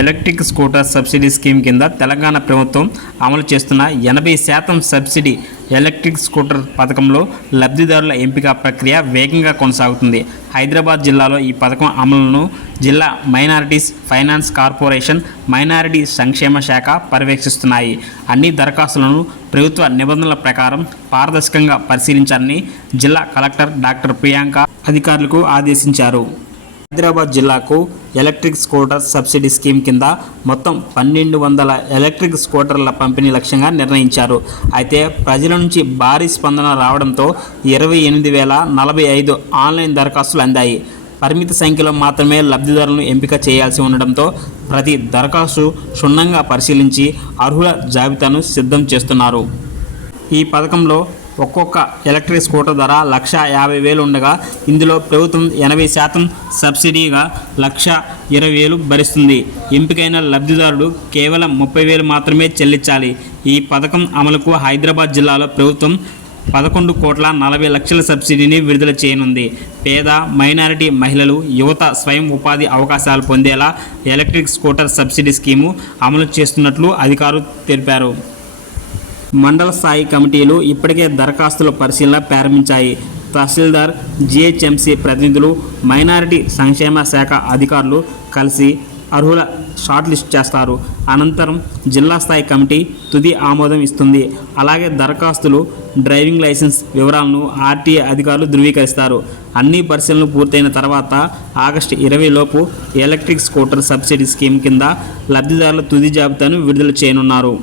Electric scooter subsidy scheme కింద తెలంగాణ ప్రభుత్వం అమలు చేస్తున్న 80% సబ్సిడీ ఎలక్ట్రిక్ స్కూటర్ పథకంలో లబ్ధిదారుల ఎంపిక ప్రక్రియ వేగంగా కొనసాగుతుంది. హైదరాబాద్ జిల్లాలో ఈ పథకం అమలును జిల్లా మైనారిటీస్ ఫైనాన్స్ కార్పొరేషన్, మైనారిటీ సంక్షేమ శాఖ పర్యవేక్షిస్తున్నాయి. అన్ని దరఖాస్తులను ప్రభుత్వ నిబంధనల ప్రకారం పారదర్శకంగా పరిశీలించాలని జిల్లా కలెక్టర్ డాక్టర్ ప్రియాంక అధికారులకు ఆదేశించారు. హైదరాబాద్ జిల్లాకు ఎలక్ట్రిక్ స్కూటర్ సబ్సిడీ స్కీమ్ కింద మొత్తం 1200 ఎలక్ట్రిక్ స్కూటర్ల పంపిణీ లక్ష్యంగా నిర్ణయించారు. అయితే ప్రజల నుంచి భారీ స్పందన రావడంతో 28,045 ఆన్లైన్ దరఖాస్తులు అందాయి. పరిమిత సంఖ్యలో మాత్రమే లబ్ధిదారులను ఎంపిక చేయాల్సి ఉండడంతో ప్రతి దరఖాస్తు క్షుణ్ణంగా పరిశీలించి అర్హుల జాబితాను సిద్ధం చేస్తున్నారు. ఈ పథకంలో ఒక్కొక్క ఎలక్ట్రిక్ స్కూటర్ ధర 1,50,000 ఉండగా ఇందులో ప్రభుత్వం 80% సబ్సిడీగా 1,20,000 భరిస్తుంది. ఎంపికైన లబ్ధిదారుడు కేవలం 30,000 మాత్రమే చెల్లించాలి. ఈ పథకం అమలుకు హైదరాబాద్ జిల్లాలో ప్రభుత్వం 11,40,00,000 సబ్సిడీని విడుదల చేయనుంది. పేద, మైనారిటీ మహిళలు, యువత స్వయం ఉపాధి అవకాశాలు పొందేలా ఎలక్ట్రిక్ స్కూటర్ సబ్సిడీ స్కీము అమలు చేస్తున్నట్లు అధికారులు తెలిపారు. మండల స్థాయి కమిటీలు ఇప్పటికే దరఖాస్తుల పరిశీలన ప్రారంభించాయి. తహసీల్దార్, జిహెచ్ఎంసీ ప్రతినిధులు, మైనారిటీ సంక్షేమ శాఖ అధికారులు కలిసి అర్హుల షార్ట్ లిస్ట్ చేస్తారు. అనంతరం జిల్లా స్థాయి కమిటీ తుది ఆమోదం ఇస్తుంది. అలాగే దరఖాస్తులు, డ్రైవింగ్ లైసెన్స్ వివరాలను ఆర్టీఏ అధికారులు ధృవీకరిస్తారు. అన్ని పరిశీలనలు పూర్తయిన తర్వాత ఆగస్టు 20 లోపు ఎలక్ట్రిక్ స్కూటర్ సబ్సిడీ స్కీమ్ కింద లబ్ధిదారుల తుది జాబితాను విడుదల చేయనున్నారు.